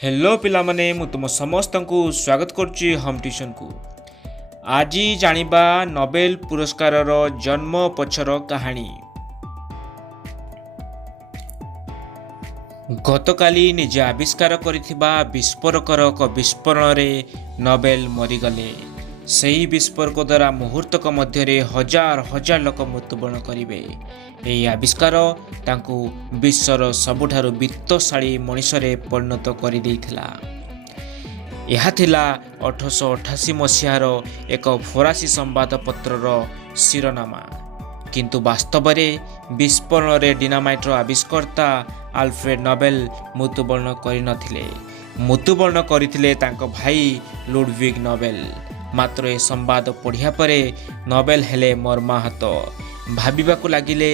Hello पिलामाने मु तुम समस्त को स्वागत करुच्ची होम ट्यूशन को। आज जानिबा नोबेल पुरस्कार जन्म पछर कहानी। गतकाली निजे आविष्कार करिथिबा विस्फोरकर विस्फोरण रे नोबेल मरीगले। सही विस्फोरक द्वारा मुहूर्तक मध्य हजार हजार लोक मृत्युवरण करेंगे। यह आविष्कार तांकु विश्वर सबुठारु वित्तशाली मनीषरे परिणत कर देइथिला। यह थिला 1888 मसीहार एक फरासी संवादपत्रर शिरोनामा। किंतु वास्तव में विस्फोरण रे डिनामाइटर आविष्कर्ता आल्फ्रेड नोबेल मृत्युवरण करिनथिले। मृत्युवरण करथिले तांको भाई लुडविग नोबेल। मात्र ए संवाद पढ़िया परे नोबेल हेले मर्माहत। भाबिबाकु लागिले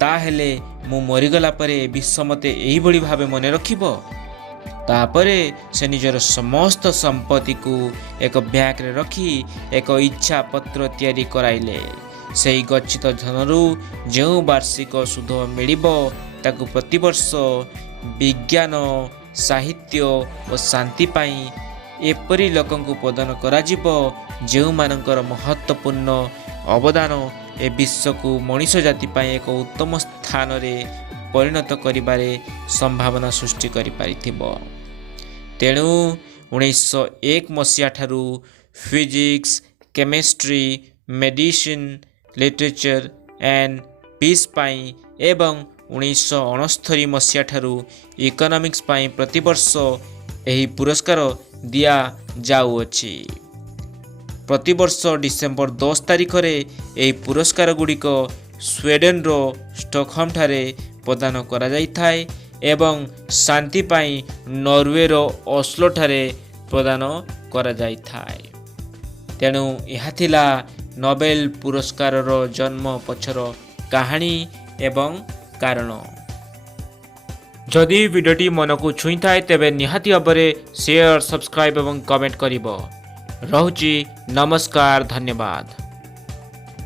ताहेले मु मरीगला परे विश्व मते एही भली भावे मने रखिबो। तापरे से निजर समस्त संपत्ति को एक बैग रे रखी एक इच्छा पत्र तैयारी कराइले। सेही गच्छित धनरु जो वार्षिक सुध मिलिबो ताकु प्रतिवर्ष विज्ञान साहित्य और शांति पाई एपरी लोकंकु प्रदान कराजिबो जो मानकर महत्वपूर्ण अवदान ए विश्व को मनुष्य जाति पाई एक उत्तम स्थान रे परिणत करिबारे संभावना सृष्टि करि पारिथिबो। तेणु 1901 मसीहा ठारू physics, chemistry, medicine, literature and peace पाई एवं 1969 मसीहा ठारू इकोनॉमिक्स पाई प्रतिवर्ष एही पुरस्कार दिया जाउअछि। प्रतिवर्ष डिसेम्बर 10 तारिख रे एही पुरस्कार गुड़िक स्वीडेन रो स्टॉकहोम ठारे प्रदान करा जाइथाय एवं शांति पाई नॉर्वे रो ओस्लो ठारे प्रदान करा जाइथाय। तेणु यह थिला नोबेल पुरस्कार रो जन्म पछर कहानी एवं कारण। जदि वीडियोटी मन को छुई थाए तेबे निहाती भाबरे शेयर, सब्सक्राइब एवं कमेंट करिवो। रहुची नमस्कार, धन्यवाद।